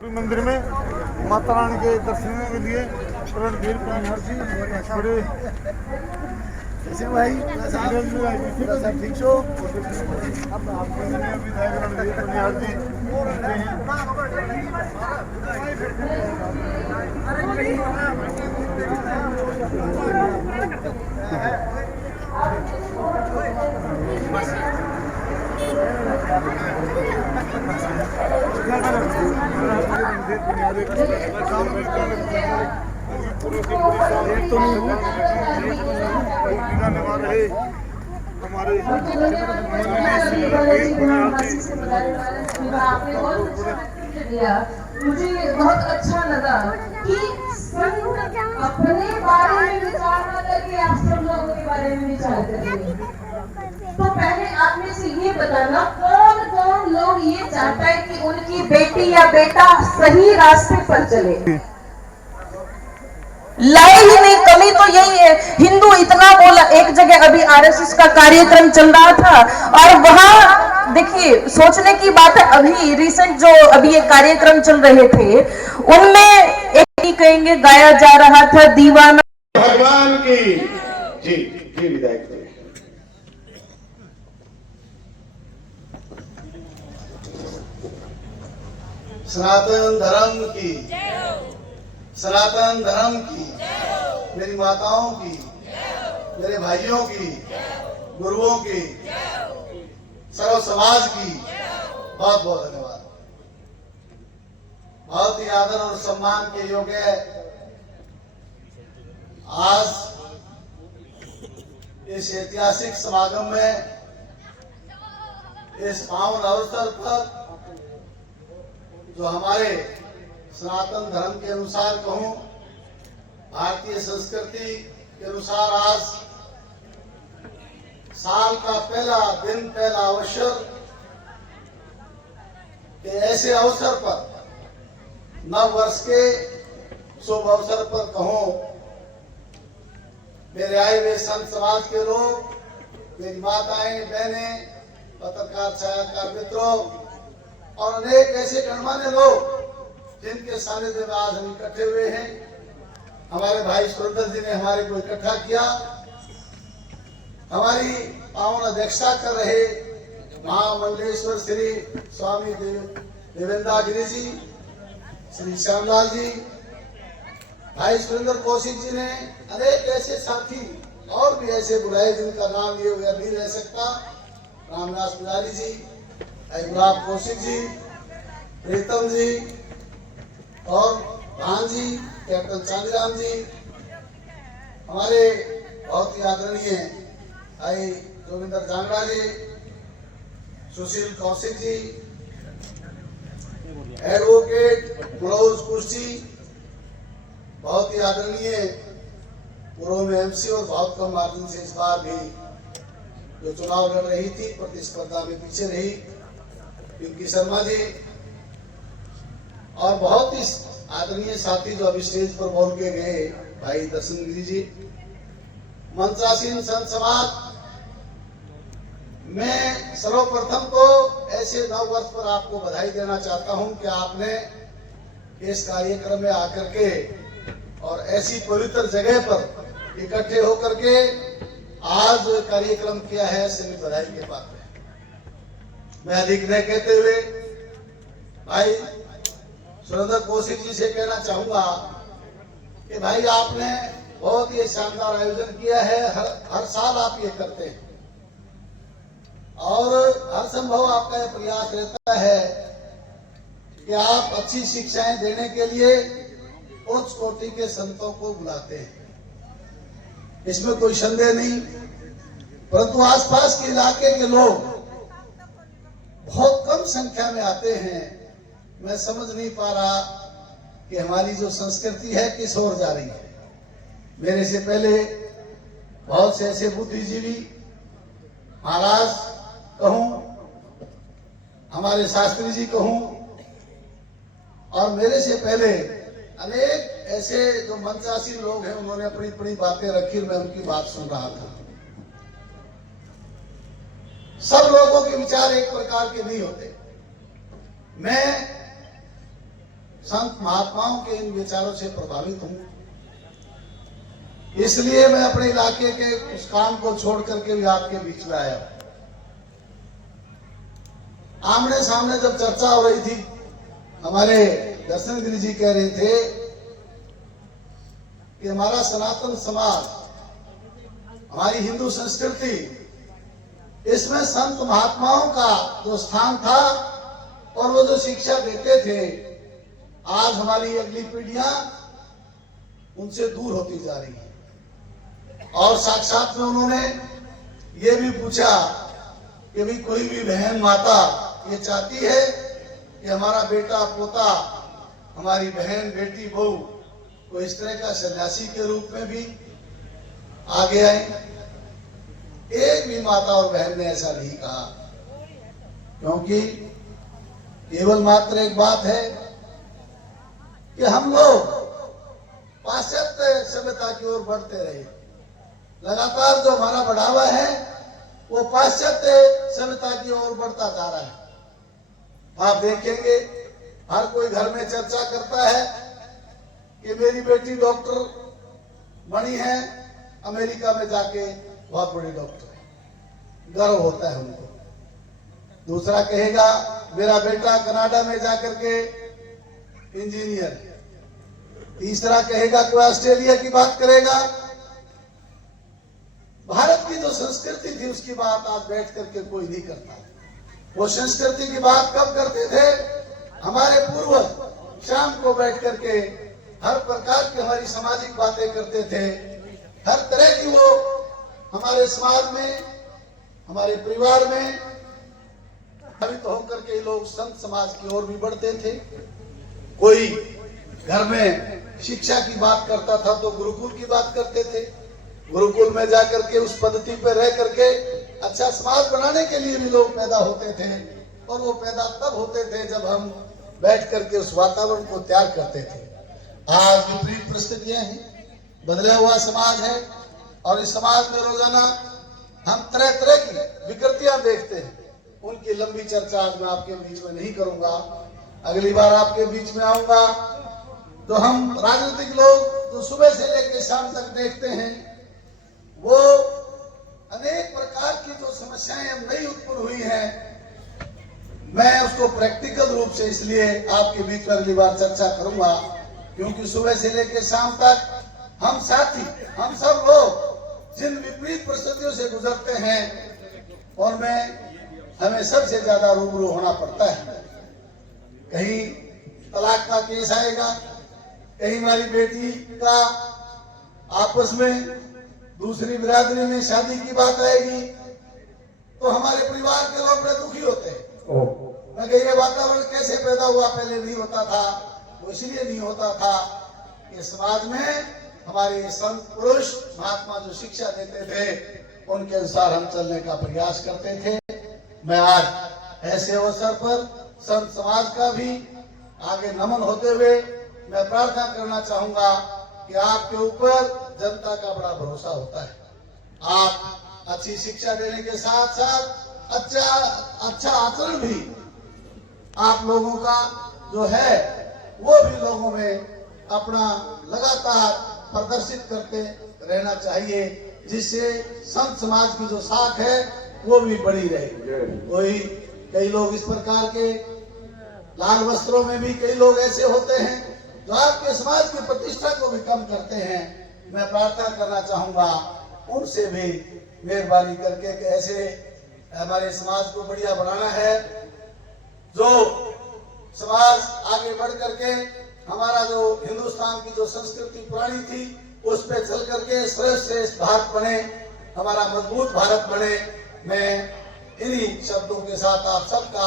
मंदिर में माता रानी के दर्शन के लिए रणधीर पुनिहार जी बड़े भाई ठीक छो। विधायक रणधीर पुनिहार जी मुझे बहुत अच्छा लगा कि अपने बारे में विचार न करके आप सब लोगों के बारे में विचार करेंगे। तो पहले आप में से ये बताना कौन कौन लोग ये चाहता है कि उनकी बेटी या बेटा सही रास्ते पर चले। लाए ही नहीं, कमी तो यही है। हिंदू इतना बोला, एक जगह अभी आरएसएस का कार्यक्रम चल रहा था और वहां देखिए सोचने की बात है, अभी रिसेंट जो अभी ये कार्यक्रम चल रहे थे उनमें एक ही कहेंगे गाया जा रहा था दीवाना भगवान की। जी जी विधायक जी। सनातन धर्म की, सनातन धर्म की, मेरी माताओं की, मेरे भाइयों की, गुरुओं की, सर्व समाज की बहुत बहुत धन्यवाद। बहुत ही आदर और सम्मान के योग्य आज इस ऐतिहासिक समागम में इस पावन अवसर पर जो हमारे सनातन धर्म के अनुसार कहूं, भारतीय संस्कृति के अनुसार आज साल का पहला दिन, पहला अवसर के ऐसे अवसर पर, नव वर्ष के शुभ अवसर पर कहूं, मेरे आए हुए संत समाज के लोग, मेरी माताएं, बहनें, पत्रकार, छायाकार मित्रों और अनेक ऐसे गणमान्य लोग जिनके सानिध्य में आज हम इकट्ठे हुए हैं। हमारे भाई सुरेंद्र जी ने हमारे को इकट्ठा किया। हमारी पावन अध्यक्षता कर रहे महामंडलेश्वर श्री स्वामी देवेंद्र गिरी जी, श्री श्यामलाल जी, भाई सुरेंद्र कौशिक जी ने अनेक ऐसे साथी और भी ऐसे बुलाए जिनका नाम ये नहीं रह सकता, रामदास पुजारी जी, गुलाब कौशिक जी, प्रीतम जी और भान जी, कैप्टन चांदीराम जी, हमारे बहुत ही आदरणीय भाई जोगिंदर जांगड़ा जी, सुशील कौशिक जी, एडवोकेट मनोज कुर्सी, बहुत ही आदरणीय पूर्व में एमसी और बहुत कम मार्जिन से इस बार भी जो चुनाव लड़ रही थी, प्रतिस्पर्धा में पीछे रही, पिंकी शर्मा जी और बहुत ही आदरणीय साथी जो अभी स्टेज पर बोल के गए भाई दर्शन गिरी जी, मंत्रासीन संत समाज। मैं सर्वप्रथम तो ऐसे नव वर्ष पर आपको बधाई देना चाहता हूं कि आपने इस कार्यक्रम में आकर के और ऐसी पवित्र जगह पर इकट्ठे होकर के आज जो कार्यक्रम किया है, सभी बधाई के पात्र है। मैं अधिक न कहते हुए भाई सुरेंद्र कौशिक जी से कहना चाहूंगा कि भाई आपने बहुत ही शानदार आयोजन किया है। हर साल आप ये करते हैं और हर संभव आपका यह प्रयास रहता है कि आप अच्छी शिक्षाएं देने के लिए उच्च कोटि के संतों को बुलाते हैं, इसमें कोई संदेह नहीं। परंतु आसपास के इलाके के लोग बहुत कम संख्या में आते हैं। मैं समझ नहीं पा रहा कि हमारी जो संस्कृति है किस ओर जा रही है। मेरे से पहले बहुत से ऐसे बुद्धिजीवी महाराज कहूं, हमारे शास्त्री जी कहूं और मेरे से पहले अनेक ऐसे जो मंचासीन लोग हैं, उन्होंने अपनी अपनी बातें रखी, मैं उनकी बात सुन रहा था। सब लोगों के विचार एक प्रकार के नहीं होते। मैं संत महात्माओं के इन विचारों से प्रभावित हूं। इसलिए मैं अपने इलाके के उस काम को छोड़ करके भी आपके बीच में आया। आमने सामने जब चर्चा हो रही थी, हमारे दर्शन गिरी जी कह रहे थे कि हमारा सनातन समाज, हमारी हिंदू संस्कृति, इसमें संत महात्माओं का जो स्थान था और वो जो शिक्षा देते थे, आज हमारी अगली पीढ़ियां उनसे दूर होती जा रही है। और साक्षात में उन्होंने ये भी पूछा कि भाई कोई भी बहन माता ये चाहती है कि हमारा बेटा पोता, हमारी बहन बेटी बहू को इस तरह का सन्यासी के रूप में भी आगे आए। एक भी माता और बहन ने ऐसा नहीं कहा, क्योंकि केवल मात्र एक बात है कि हम लोग पाश्चात्य सभ्यता की ओर बढ़ते रहे। लगातार जो हमारा बढ़ावा है वो पाश्चात्य सभ्यता की ओर बढ़ता जा रहा है। आप देखेंगे हर कोई घर में चर्चा करता है कि मेरी बेटी डॉक्टर बनी है, अमेरिका में जाके बहुत बड़ी डॉक्टर है, गर्व होता है उनको। दूसरा कहेगा मेरा बेटा कनाडा में जाकर के इंजीनियर है। तीसरा कहेगा कोई ऑस्ट्रेलिया की बात करेगा। भारत की जो संस्कृति थी उसकी बात आज बैठ करके कोई नहीं करता। वो संस्कृति की बात कब करते थे? हमारे पूर्वज शाम को बैठ करके हर प्रकार की हमारी सामाजिक बातें करते थे। हर तरह की वो हमारे समाज में, हमारे परिवार में प्रभावित होकर के लोग संत समाज की ओर भी बढ़ते थे। कोई घर में शिक्षा की बात करता था तो गुरुकुल की बात करते थे। गुरुकुल में जाकर के उस पद्धति पर रह करके अच्छा समाज बनाने के लिए भी लोग पैदा होते थे, और वो पैदा तब होते थे जब हम बैठ करके उस वातावरण को तैयार करते थे। आज विपरीत परिस्थितियां हैं, बदला हुआ समाज है, और इस समाज में रोजाना हम तरह तरह की विकृतियां देखते हैं। उनकी लंबी चर्चा आज मैं आपके बीच में नहीं करूंगा। अगली बार आपके बीच में आऊंगा तो हम राजनीतिक लोग जो सुबह से लेकर शाम तक देखते हैं, वो अनेक प्रकार की जो समस्याएं अब नई उत्पन्न हुई हैं, मैं उसको प्रैक्टिकल रूप से इसलिए आपके बीच में अगली बार चर्चा करूंगा, क्योंकि सुबह से लेकर शाम तक हम साथी, हम सब लोग जिन विपरीत परिस्थितियों से गुजरते हैं उनमें हमें सबसे ज्यादा रूबरू होना पड़ता है। कहीं तलाक का केस आएगा, कहीं हमारी बेटी का आपस में दूसरी बिरादरी में शादी की बात आएगी तो हमारे परिवार के लोग बड़े दुखी होते हैं। मैं ये वातावरण कैसे पैदा हुआ, पहले नहीं होता था। वो इसलिए नहीं होता था कि समाज में हमारे संत पुरुष महात्मा जो शिक्षा देते थे उनके अनुसार हम चलने का प्रयास करते थे। मैं आज ऐसे अवसर पर संत समाज का भी आगे नमन होते हुए मैं प्रार्थना करना चाहूंगा कि आपके ऊपर जनता का बड़ा भरोसा होता है। आप अच्छी शिक्षा देने के साथ साथ अच्छा आचरण भी आप लोगों का जो है वो भी लोगों में अपना लगातार प्रदर्शित करते रहना चाहिए, जिससे संत समाज की जो साख है वो भी बड़ी रहे। कई लोग इस प्रकार के लाल वस्त्रों में भी कई लोग ऐसे होते हैं जो आपके समाज की प्रतिष्ठा को भी कम करते हैं। मैं प्रार्थना करना चाहूंगा उनसे भी मेहरबानी करके कि ऐसे हमारे समाज को बढ़िया बनाना है, जो समाज आगे बढ़ करके हमारा जो हिंदुस्तान की जो संस्कृति पुरानी थी उस पे चल करके श्रेष्ठ भारत बने, हमारा मजबूत भारत बने। मैं इन्हीं शब्दों के साथ आप सबका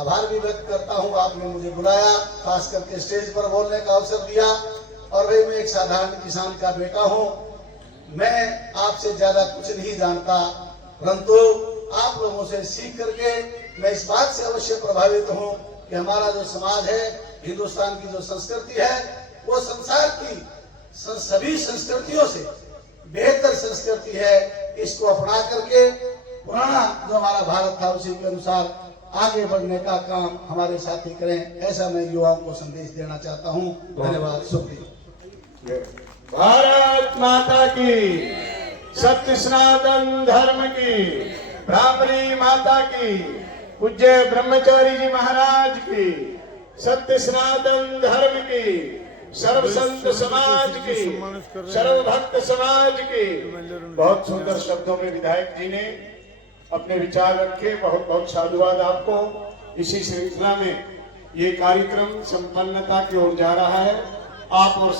आभार भी व्यक्त करता हूँ। आपने मुझे बुलाया, खास करके स्टेज पर बोलने का अवसर दिया। और भाई मैं एक साधारण किसान का बेटा हूँ, मैं आपसे ज्यादा कुछ नहीं जानता, परंतु आप लोगों से सीख करके मैं इस बात से अवश्य प्रभावित हूँ कि हमारा जो समाज है, हिंदुस्तान की जो संस्कृति है, वो संसार की सभी संस्कृतियों से बेहतर संस्कृति है। इसको अपना करके पुराना जो हमारा भारत था उसी के अनुसार आगे बढ़ने का काम हमारे साथी करें, ऐसा मैं युवाओं को संदेश देना चाहता हूं। धन्यवाद, शुक्रिया। भारत माता की, सत्य सनातन धर्म की, ब्राह्मणी माता की, पूज्य ब्रह्मचारी जी महाराज की, सत्य सनातन धर्म की, सर्व संत समाज की, सर्व भक्त समाज की। बहुत सुंदर शब्दों में विधायक जी ने अपने विचार रखे। बहुत बहुत साधुवाद आपको। इसी श्रृंखला में ये कार्यक्रम संपन्नता की ओर जा रहा है। आप और